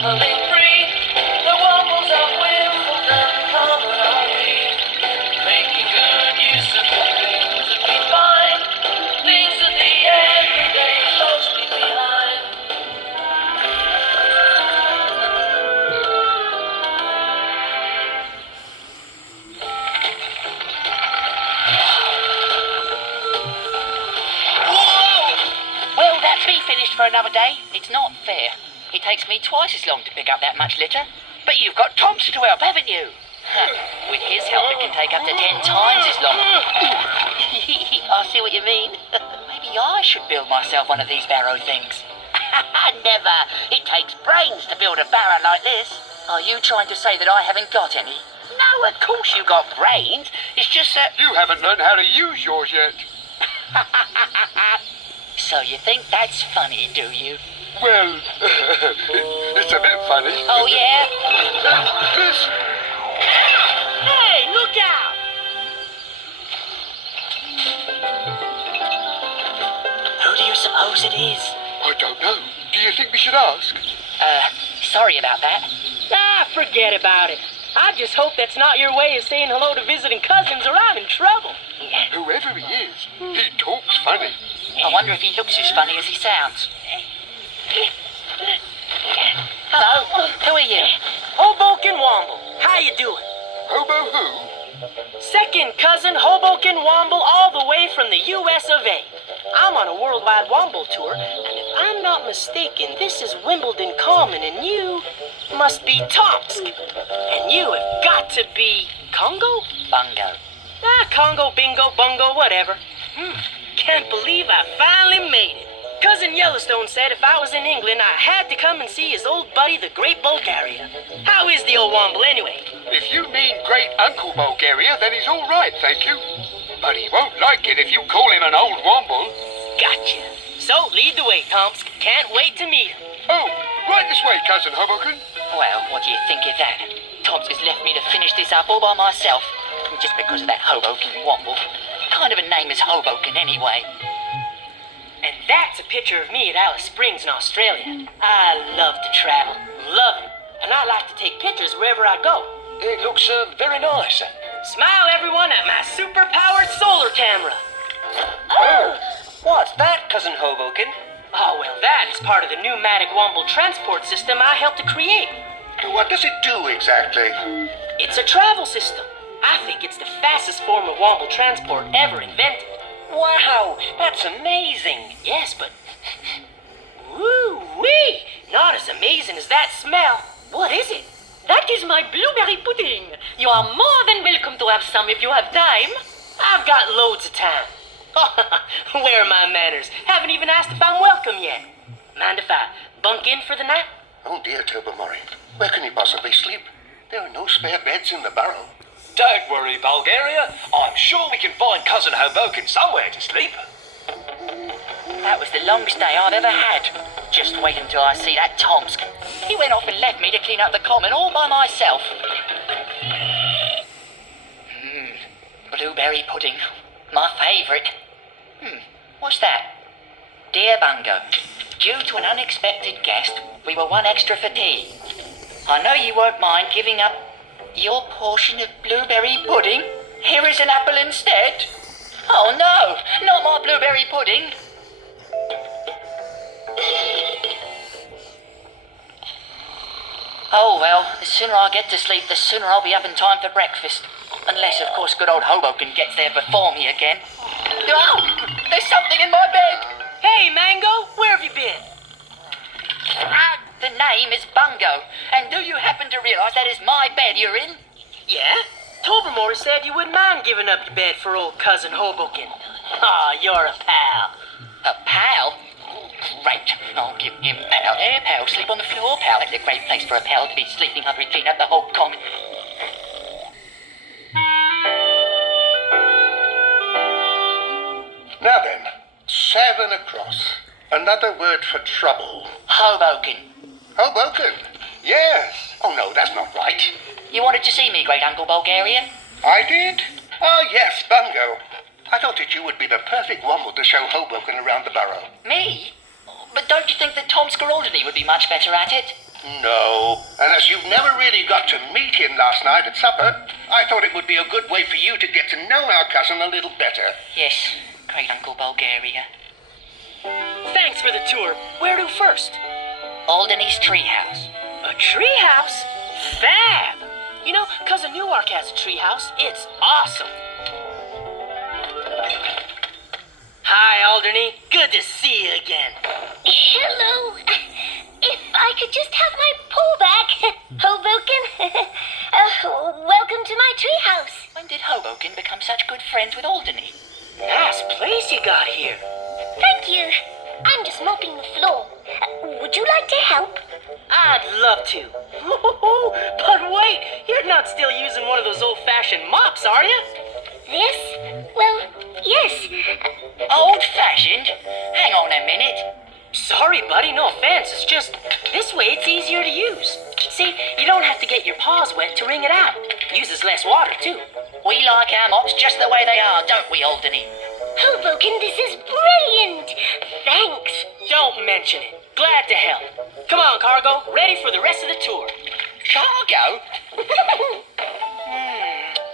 traveling free. The wobbles of Wimbledon, come along we. Making good use of the things that we find. Things that the everyday folks leave behind. Well, that's me finished for another day. It's not fair. It takes me twice as long to pick up that much litter. But you've got Tom's to help, haven't you? With his help, it can take up to 10 times as long. I see what you mean. Maybe I should build myself one of these barrow things. Never. It takes brains to build a barrow like this. Are you trying to say that I haven't got any? No, of course you got brains. It's just that... You haven't learned how to use yours yet. So you think that's funny, do you? Well, it's a bit funny. Oh, yeah? Listen. Hey, look out! Who do you suppose it is? I don't know. Do you think we should ask? Sorry about that. Ah, forget about it. I just hope that's not your way of saying hello to visiting cousins or I'm in trouble. Whoever he is, he talks funny. I wonder if he looks as funny as he sounds. Hello, who are you? Hoboken Womble, how you doing? Hobo who? Second cousin Hoboken Womble all the way from the US of A. I'm on a worldwide Womble tour, and if I'm not mistaken, this is Wimbledon Common, and you must be Tomsk. And you have got to be Congo? Bungo. Congo, bingo, bungo, whatever. Can't believe I finally made it. Cousin Yellowstone said if I was in England, I had to come and see his old buddy, the Great Bulgaria. How is the old Womble anyway? If you mean Great Uncle Bulgaria, then he's all right, thank you. But he won't like it if you call him an old womble. Gotcha. So, lead the way, Tomsk. Can't wait to meet him. Oh, right this way, Cousin Hoboken. Well, what do you think of that? Tomsk has left me to finish this up all by myself. Just because of that Hoboken Womble. What kind of a name is Hoboken anyway? And that's a picture of me at Alice Springs in Australia. I love to travel. Love it. And I like to take pictures wherever I go. It looks very nice. Smile, everyone, at my super-powered solar camera. Oh, what's that, Cousin Hoboken? Oh, well, that is part of the pneumatic Womble transport system I helped to create. What does it do exactly? It's a travel system. I think it's the fastest form of Womble transport ever invented. Wow, that's amazing. Yes, but... Woo-wee! Not as amazing as that smell. What is it? That is my blueberry pudding. You are more than welcome to have some if you have time. I've got loads of time. Where are my manners? Haven't even asked if I'm welcome yet. Mind if I bunk in for the night? Oh dear, Tobermory. Where can he possibly sleep? There are no spare beds in the barrow. Don't worry, Bulgaria. I'm sure we can find Cousin Hoboken somewhere to sleep. That was the longest day I've ever had. Just wait until I see that Tomsk. He went off and left me to clean up the common all by myself. Blueberry pudding. My favourite. What's that? Dear Bungo, due to an unexpected guest, we were one extra for tea. I know you won't mind giving up your portion of blueberry pudding. Here is an apple instead. Oh no, not my blueberry pudding. Oh well, the sooner I get to sleep, the sooner I'll be up in time for breakfast. Unless, of course, good old Hoboken gets there before me again. Oh, there's something in my bed. Hey, Mango, where have you been? The name is Bungo, and do you happen to realise that is my bed you're in? Yeah? Tobermory said you wouldn't mind giving up your bed for old cousin Hoboken. Aw, you're a pal. A pal? Great. I'll give him pal. Pal, sleep on the floor, pal. It's a great place for a pal to be sleeping after we clean up the whole common. Now then, 7 across. Another word for trouble. Hoboken. Hoboken? Yes. Oh no, that's not right. You wanted to see me, Great Uncle Bulgarian? I did? Oh yes, Bungo. I thought that you would be the perfect womble to show Hoboken around the barrow. Me? But don't you think that Tom Scaraldini would be much better at it? No. And as you've never really got to meet him last night at supper, I thought it would be a good way for you to get to know our cousin a little better. Yes, great Uncle Bulgaria. Thanks for the tour. Where to first? Alderney's treehouse. A treehouse? Fab! You know, Cousin Newark has a treehouse. It's awesome. Hi, Alderney. Good to see you again. Hello. If I could just have my pull back, Hoboken. Welcome to my treehouse. When did Hoboken become such good friends with Alderney? Nice place you got here. Thank you. I'm just mopping the floor. Would you like to help? I'd love to. But wait, you're not still using one of those old-fashioned mops, are you? This? Well, yes. Old-fashioned? Hang on a minute. Sorry, buddy, no offense. It's just, this way it's easier to use. See, you don't have to get your paws wet to wring it out. Uses less water, too. We like our mops just the way they are, don't we, Alderney? Hoboken, this is brilliant. Thanks. Don't mention it. Glad to help. Come on, Cargo. Ready for the rest of the tour. Cargo?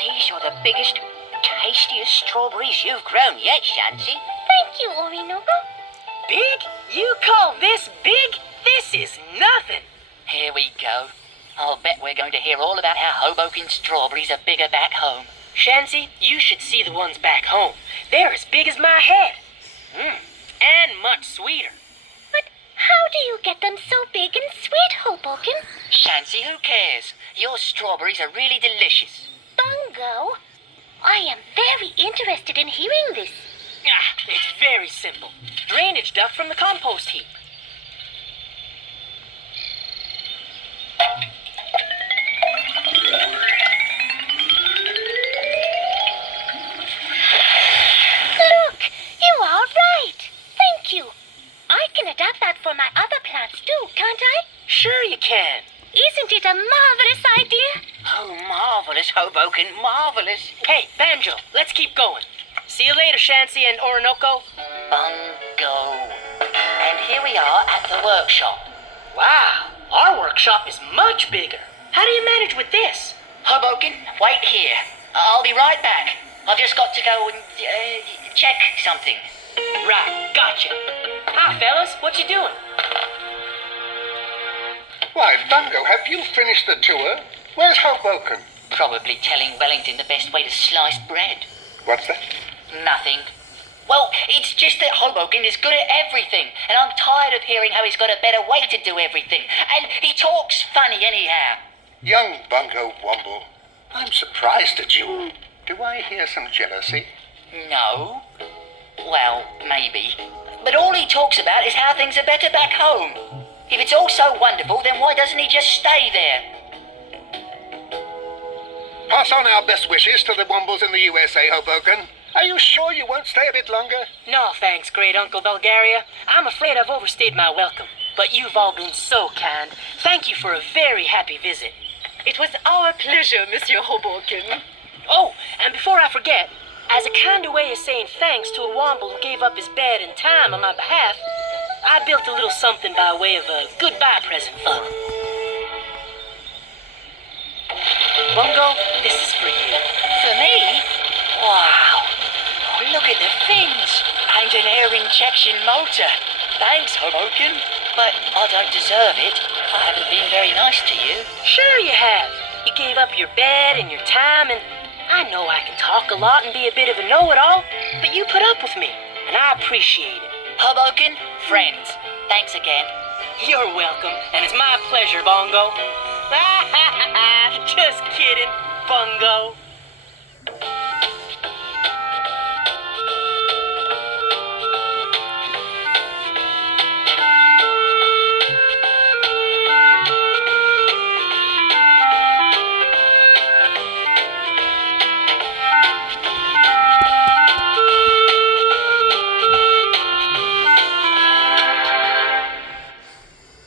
These are the biggest, Tastiest strawberries you've grown yet, Shanty. Thank you, Orinoco. Big? You call this big? This is nothing. Here we go. I'll bet we're going to hear all about how Hoboken strawberries are bigger back home. Shanty, you should see the ones back home. They're as big as my head. And much sweeter. But how do you get them so big and sweet, Hoboken? Shanty, who cares? Your strawberries are really delicious. Bungo, I am very interested in hearing this. It's very simple. Drainage duct from the compost heap. Look, you are right. Thank you. I can adapt that for my other plants too, can't I? Sure you can. Isn't it a marvelous idea? Oh, marvelous, Hoboken, marvelous. Hey, Banjo, let's keep going. See you later, Shanty and Orinoco. Bungo. And here we are at the workshop. Wow, our workshop is much bigger. How do you manage with this? Hoboken, wait here. I'll be right back. I've just got to go and check something. Right, gotcha. Hi, fellas, what you doing? Why, Bungo, have you finished the tour? Where's Hoboken? Probably telling Wellington the best way to slice bread. What's that? Nothing. Well, it's just that Hoboken is good at everything, and I'm tired of hearing how he's got a better way to do everything. And he talks funny anyhow. Young Bungo Womble, I'm surprised at you. Do I hear some jealousy? No. Well, maybe. But all he talks about is how things are better back home. If it's all so wonderful, then why doesn't he just stay there? Pass on our best wishes to the Wombles in the USA, Hoboken. Are you sure you won't stay a bit longer? No, thanks, great Uncle Bulgaria. I'm afraid I've overstayed my welcome. But you've all been so kind. Thank you for a very happy visit. It was our pleasure, Monsieur Hoboken. Oh, and before I forget, as a kind of way of saying thanks to a Womble who gave up his bed and time on my behalf, I built a little something by way of a goodbye present for him. Bungo, this is for you. For me? Wow. Oh, look at the fins. And an air injection motor. Thanks, Hoboken. But I don't deserve it. I haven't been very nice to you. Sure you have. You gave up your bed and your time, and I know I can talk a lot and be a bit of a know-it-all, but you put up with me, and I appreciate it. Hoboken, friends. Thanks again. You're welcome, and it's my pleasure, Bongo. Just kidding, Bungo.